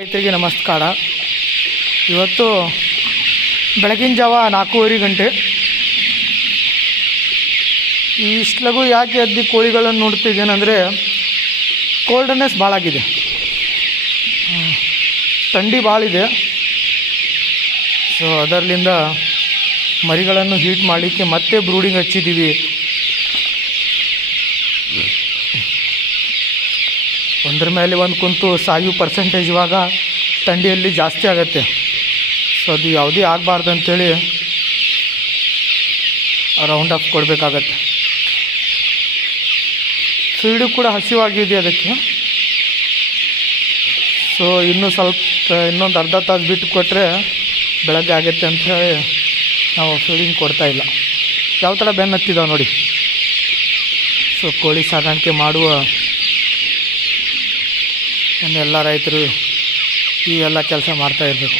ರೈತರಿಗೆ ನಮಸ್ಕಾರ. ಇವತ್ತು ಬೆಳಗಿನ ಜಾವ 4:30 ಗಂಟೆ. ಇಷ್ಟು ಲಘು ಯಾಕೆ ಎದ್ದು ಕೋಳಿಗಳನ್ನು ನೋಡ್ತಿದ್ದೇನೆಂದರೆ ಕೋಲ್ಡ್ನೆಸ್ ಭಾಳ ಆಗಿದೆ, ಥಂಡಿ ಭಾಳ ಇದೆ. ಸೊ ಅದರಲ್ಲಿಂದ ಮರಿಗಳನ್ನು ಹೀಟ್ ಮಾಡಲಿಕ್ಕೆ ಮತ್ತೆ ಬ್ರೂಡಿಂಗ್ ಹಚ್ಚಿದ್ದೀವಿ. ಒಂದ್ರ ಮೇಲೆ ಒಂದು ಕುಂತು ಸಾಯು ಪರ್ಸೆಂಟೇಜ್ ಇವಾಗ ಥಂಡಿಯಲ್ಲಿ ಜಾಸ್ತಿ ಆಗುತ್ತೆ. ಸೊ ಅದು ಯಾವುದೇ ಆಗಬಾರ್ದು ಅಂಥೇಳಿ ರೌಂಡ್ ಅಪ್ ಕೊಡಬೇಕಾಗತ್ತೆ. ಫೀಡು ಕೂಡ ಹಸಿವಾಗಿದೆ ಅದಕ್ಕೆ. ಸೊ ಇನ್ನೊಂದು ಅರ್ಧ ತಾಸು ಬಿಟ್ಟು ಕೊಟ್ಟರೆ ಬೆಳಗ್ಗೆ ಆಗುತ್ತೆ ಅಂಥೇಳಿ ನಾವು ಫೀಡಿಂಗ್ ಕೊಡ್ತಾಯಿಲ್ಲ. ಯಾವ ಥರ ಬೆನ್ನು ಹತ್ತಿದಾವೆ ನೋಡಿ. ಸೊ ಕೋಳಿ ಸಾಕಾಣಿಕೆ ಮಾಡುವ ಎಲ್ಲ ರೈತರು ಈ ಎಲ್ಲ ಕೆಲಸ ಮಾಡ್ತಾಯಿರಬೇಕು.